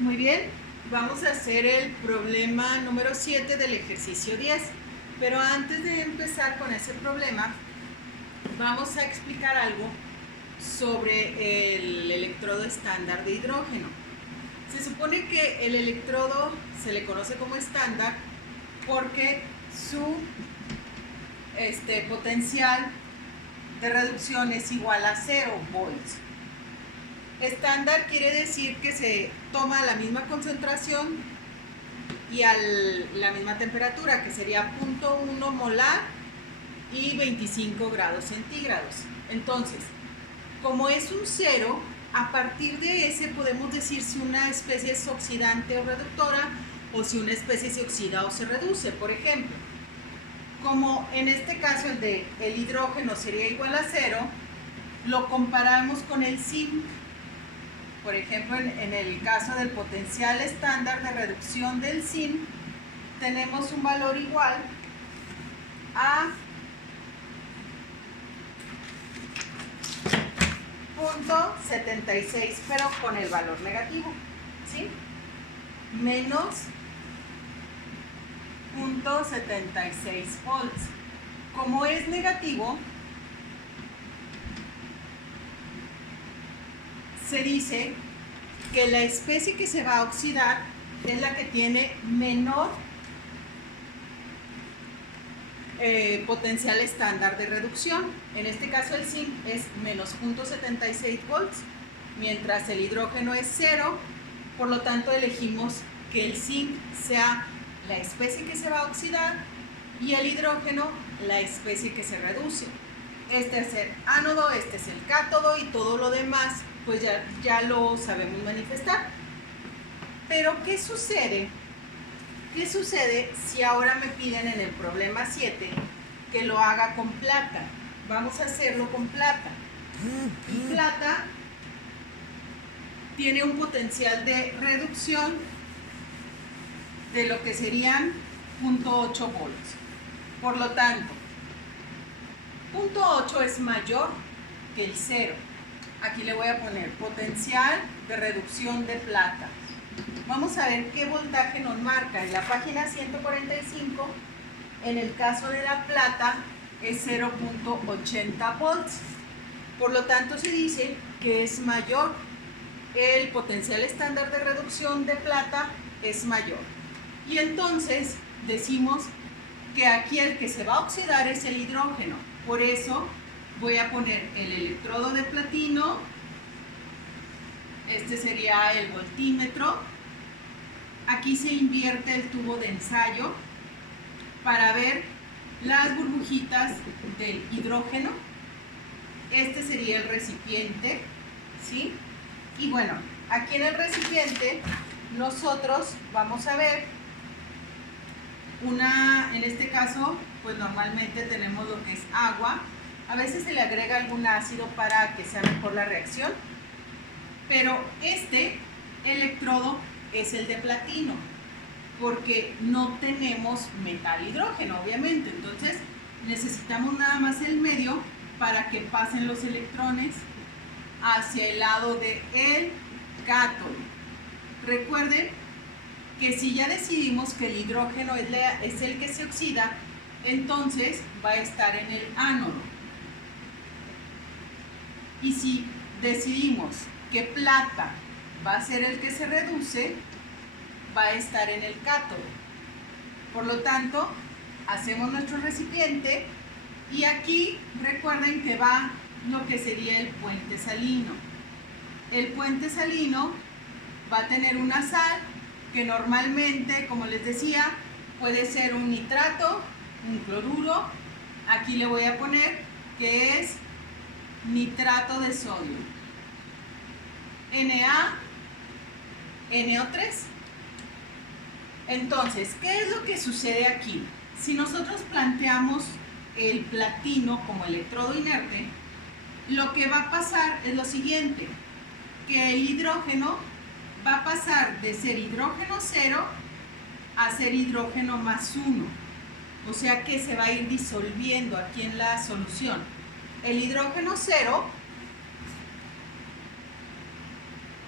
Muy bien, vamos a hacer el problema número 7 del ejercicio 10. Pero antes de empezar con ese problema, vamos a explicar algo sobre el electrodo estándar de hidrógeno. Se supone que el electrodo se le conoce como estándar porque su potencial de reducción es igual a 0 volts. Estándar quiere decir que se toma la misma concentración y a la misma temperatura, que sería 0.1 molar y 25 grados centígrados. Entonces, como es un 0, a partir de ese podemos decir si una especie es oxidante o reductora o si una especie se oxida o se reduce. Por ejemplo, como en este caso el hidrógeno sería igual a 0, lo comparamos con el zinc. Por ejemplo, en el caso del potencial estándar de reducción del zinc, tenemos un valor igual a 0.76, pero con el valor negativo, ¿sí? Menos 0.76 volts. Como es negativo, se dice que la especie que se va a oxidar es la que tiene menor potencial estándar de reducción. En este caso el zinc es menos 0.76 volts, mientras el hidrógeno es 0, por lo tanto elegimos que el zinc sea la especie que se va a oxidar y el hidrógeno la especie que se reduce. Este es el ánodo, este es el cátodo y todo lo demás pues ya lo sabemos manifestar. Pero ¿qué sucede? ¿Qué sucede si ahora me piden en el problema 7 que lo haga con plata? Vamos a hacerlo con plata. Y plata tiene un potencial de reducción de lo que serían 0.8 volts. Por lo tanto, 0.8 es mayor que el 0. Aquí le voy a poner potencial de reducción de plata. Vamos a ver qué voltaje nos marca. En la página 145, en el caso de la plata, es 0.80 volts. Por lo tanto, se dice que es mayor. El potencial estándar de reducción de plata es mayor. Y entonces decimos que aquí el que se va a oxidar es el hidrógeno. Por eso voy a poner el electrodo de platino. Este sería el voltímetro. Aquí se invierte el tubo de ensayo para ver las burbujitas del hidrógeno. Este sería el recipiente, ¿sí? Y bueno, aquí en el recipiente nosotros vamos a ver en este caso, pues normalmente tenemos lo que es agua. A veces se le agrega algún ácido para que sea mejor la reacción. Pero este electrodo es el de platino, porque no tenemos metal hidrógeno, obviamente. Entonces necesitamos nada más el medio para que pasen los electrones hacia el lado del cátodo. Recuerden que si ya decidimos que el hidrógeno es el que se oxida, entonces va a estar en el ánodo. Y si decidimos que plata va a ser el que se reduce, va a estar en el cátodo. Por lo tanto, hacemos nuestro recipiente y aquí recuerden que va lo que sería el puente salino. El puente salino va a tener una sal que normalmente, como les decía, puede ser un nitrato, un cloruro. Aquí le voy a poner que es nitrato de sodio. NaNO3. Entonces, ¿qué es lo que sucede aquí? Si nosotros planteamos el platino como electrodo inerte, lo que va a pasar es lo siguiente, que el hidrógeno va a pasar de ser hidrógeno 0 a ser hidrógeno más 1. O sea que se va a ir disolviendo aquí en la solución. El hidrógeno 0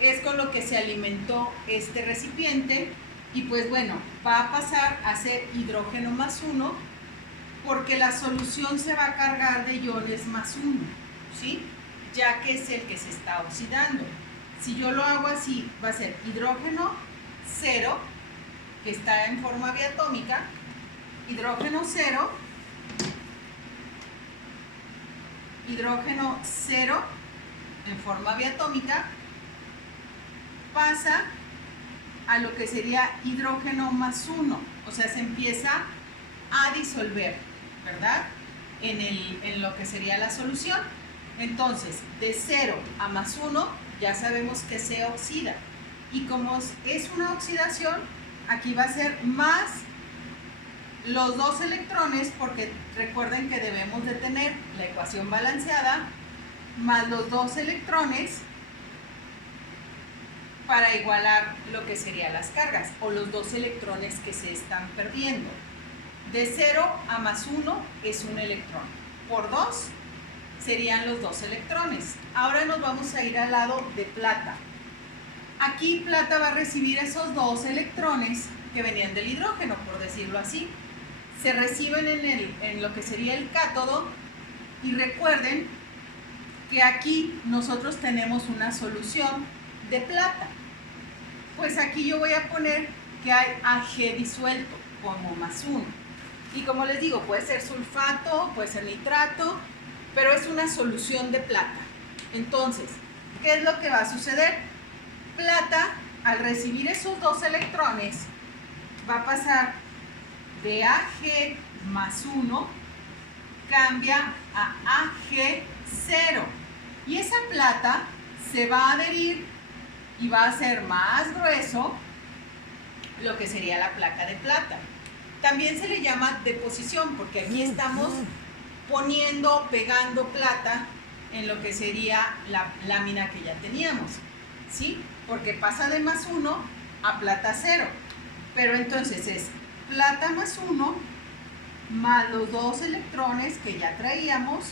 es con lo que se alimentó este recipiente y pues bueno, va a pasar a ser hidrógeno más 1 porque la solución se va a cargar de iones más 1, ¿sí? Ya que es el que se está oxidando. Si yo lo hago así, va a ser hidrógeno 0, que está en forma diatómica, hidrógeno 0, hidrógeno 0 en forma diatómica, pasa a lo que sería hidrógeno más 1, o sea, se empieza a disolver, ¿verdad? En lo que sería la solución. Entonces, de 0 a más 1, ya sabemos que se oxida. Y como es una oxidación, aquí va a ser más los 2 electrones, porque recuerden que debemos de tener la ecuación balanceada, más los 2 electrones para igualar lo que serían las cargas, o los 2 electrones que se están perdiendo. De 0 a más 1 es un electrón. Por 2 serían los 2 electrones. Ahora nos vamos a ir al lado de plata. Aquí plata va a recibir esos 2 electrones que venían del hidrógeno, por decirlo así. Se reciben en lo que sería el cátodo y recuerden que aquí nosotros tenemos una solución de plata. Pues aquí yo voy a poner que hay Ag disuelto como más 1. Y como les digo, puede ser sulfato, puede ser nitrato, pero es una solución de plata. Entonces, ¿qué es lo que va a suceder? Plata, al recibir esos 2 electrones, va a pasar de Ag más 1, cambia a Ag0. Y esa plata se va a adherir y va a ser más grueso lo que sería la placa de plata. También se le llama deposición porque aquí estamos poniendo, pegando plata en lo que sería la lámina que ya teníamos, ¿sí? Porque pasa de más 1 a plata 0. Pero entonces es plata más 1 más los 2 electrones que ya traíamos,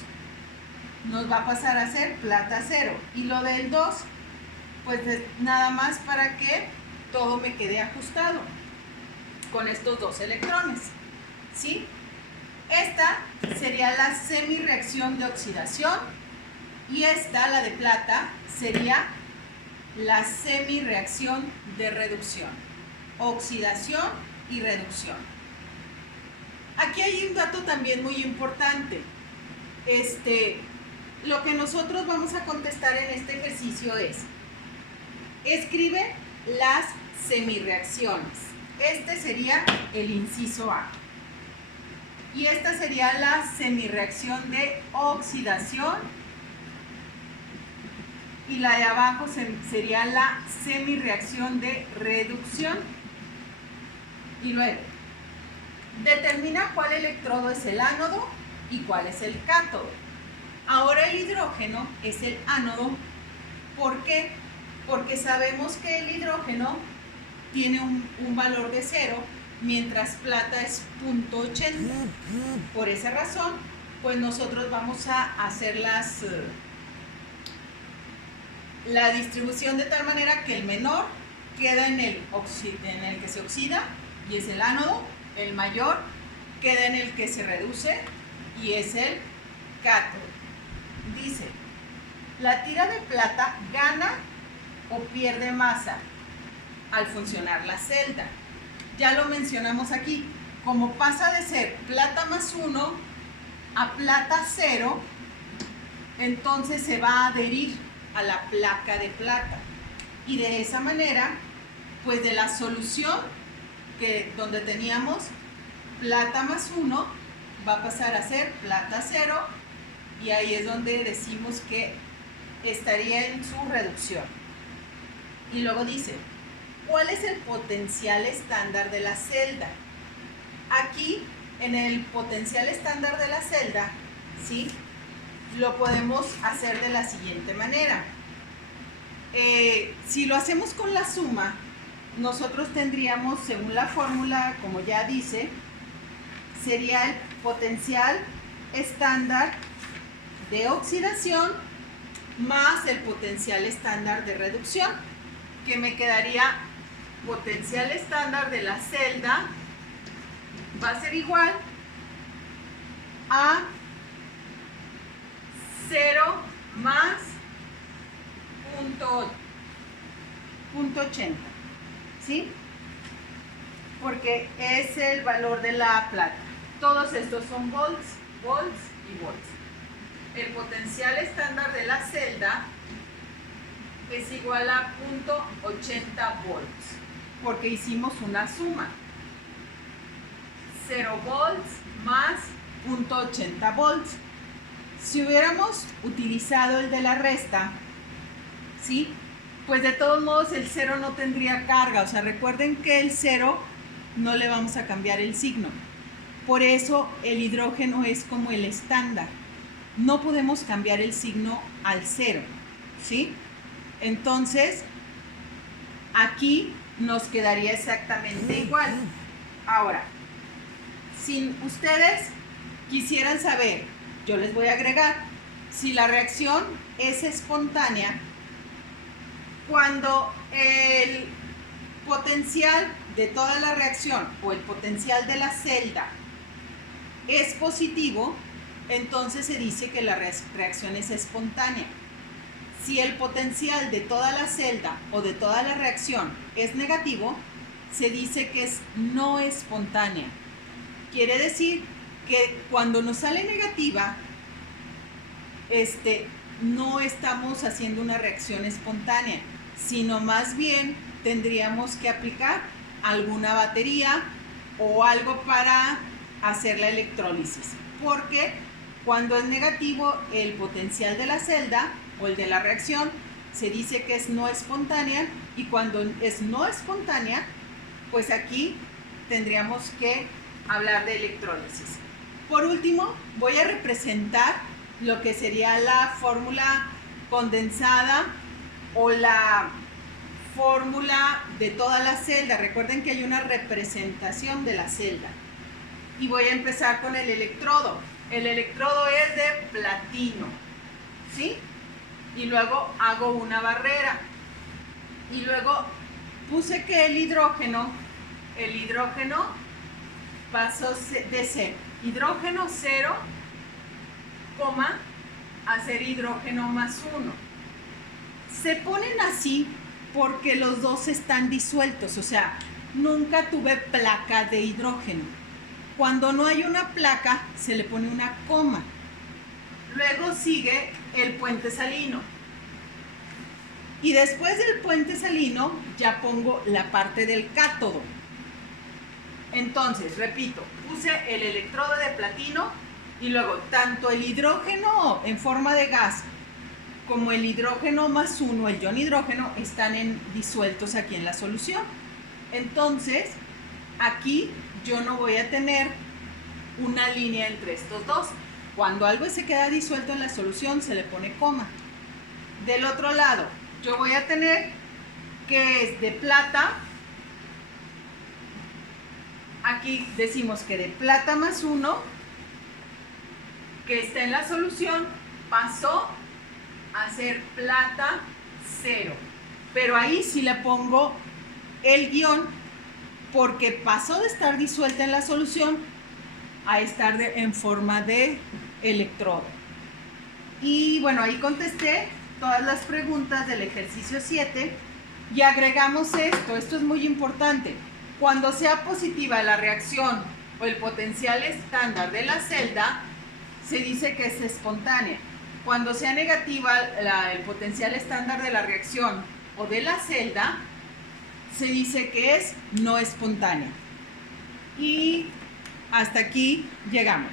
nos va a pasar a ser plata 0. Y lo del 2, pues nada más para que todo me quede ajustado con estos 2 electrones, ¿sí? Esta sería la semirreacción de oxidación y esta, la de plata, sería la semirreacción de reducción. Oxidación y reducción. Aquí hay un dato también muy importante. Lo que nosotros vamos a contestar en este ejercicio es: escribe las semirreacciones. Este sería el inciso A. Y esta sería la semirreacción de oxidación. Y la de abajo sería la semirreacción de reducción. Y luego, determina cuál electrodo es el ánodo y cuál es el cátodo. Ahora el hidrógeno es el ánodo. ¿Por qué? Porque sabemos que el hidrógeno tiene un valor de 0, mientras plata es 0.80. Por esa razón, pues nosotros vamos a hacer la distribución de tal manera que el menor queda en el que se oxida y es el ánodo, el mayor queda en el que se reduce y es el cátodo. Dice, la tira de plata gana o pierde masa al funcionar la celda. Ya lo mencionamos aquí, como pasa de ser plata más 1 a plata 0, entonces se va a adherir a la placa de plata. Y de esa manera, pues de la solución donde teníamos plata más 1, va a pasar a ser plata 0, y ahí es donde decimos que estaría en su reducción. Y luego dice, ¿cuál es el potencial estándar de la celda? Aquí, en el potencial estándar de la celda, ¿sí?, lo podemos hacer de la siguiente manera. Si lo hacemos con la suma, nosotros tendríamos, según la fórmula, como ya dice, sería el potencial estándar de oxidación más el potencial estándar de reducción. que me quedaría potencial estándar de la celda va a ser igual a 0 más punto 80, ¿sí? Porque es el valor de la plata. Todos estos son volts, volts y volts. El potencial estándar de la celda es igual a 0.80 volts, porque hicimos una suma. 0 volts más 0.80 volts. Si hubiéramos utilizado el de la resta, ¿sí? Pues de todos modos el 0 no tendría carga. O sea, recuerden que el 0 no le vamos a cambiar el signo. Por eso el hidrógeno es como el estándar. No podemos cambiar el signo al 0, ¿sí? Entonces, aquí nos quedaría exactamente igual. Ahora, si ustedes quisieran saber, yo les voy a agregar, si la reacción es espontánea, cuando el potencial de toda la reacción o el potencial de la celda es positivo, entonces se dice que la reacción es espontánea. Si el potencial de toda la celda o de toda la reacción es negativo, se dice que es no espontánea. Quiere decir que cuando nos sale negativa, no estamos haciendo una reacción espontánea, sino más bien tendríamos que aplicar alguna batería o algo para hacer la electrólisis, porque cuando es negativo el potencial de la celda o el de la reacción se dice que es no espontánea, y cuando es no espontánea, pues aquí tendríamos que hablar de electrólisis. Por último, voy a representar lo que sería la fórmula condensada o la fórmula de toda la celda. Recuerden que hay una representación de la celda. Y voy a empezar con el electrodo. El electrodo es de platino, ¿sí? Y luego hago una barrera. Y luego puse que el hidrógeno pasó de ser hidrógeno 0, a ser hidrógeno más 1. Se ponen así porque los dos están disueltos, o sea, nunca tuve placa de hidrógeno. Cuando no hay una placa, se le pone una coma. Luego sigue el puente salino. Y después del puente salino, ya pongo la parte del cátodo. Entonces, repito, puse el electrodo de platino y luego tanto el hidrógeno en forma de gas como el hidrógeno más 1, el ion hidrógeno, están disueltos aquí en la solución. Entonces, aquí yo no voy a tener una línea entre estos dos. Cuando algo se queda disuelto en la solución, se le pone coma. Del otro lado, yo voy a tener que es de plata. Aquí decimos que de plata más 1, que está en la solución, pasó a ser plata 0. Pero ahí sí le pongo el guión, porque pasó de estar disuelta en la solución a estar en forma de electrodo. Y bueno, ahí contesté todas las preguntas del ejercicio 7 y agregamos esto. Esto es muy importante. Cuando sea positiva la reacción o el potencial estándar de la celda, se dice que es espontánea. Cuando sea negativa el potencial estándar de la reacción o de la celda, se dice que es no espontánea. Y hasta aquí llegamos.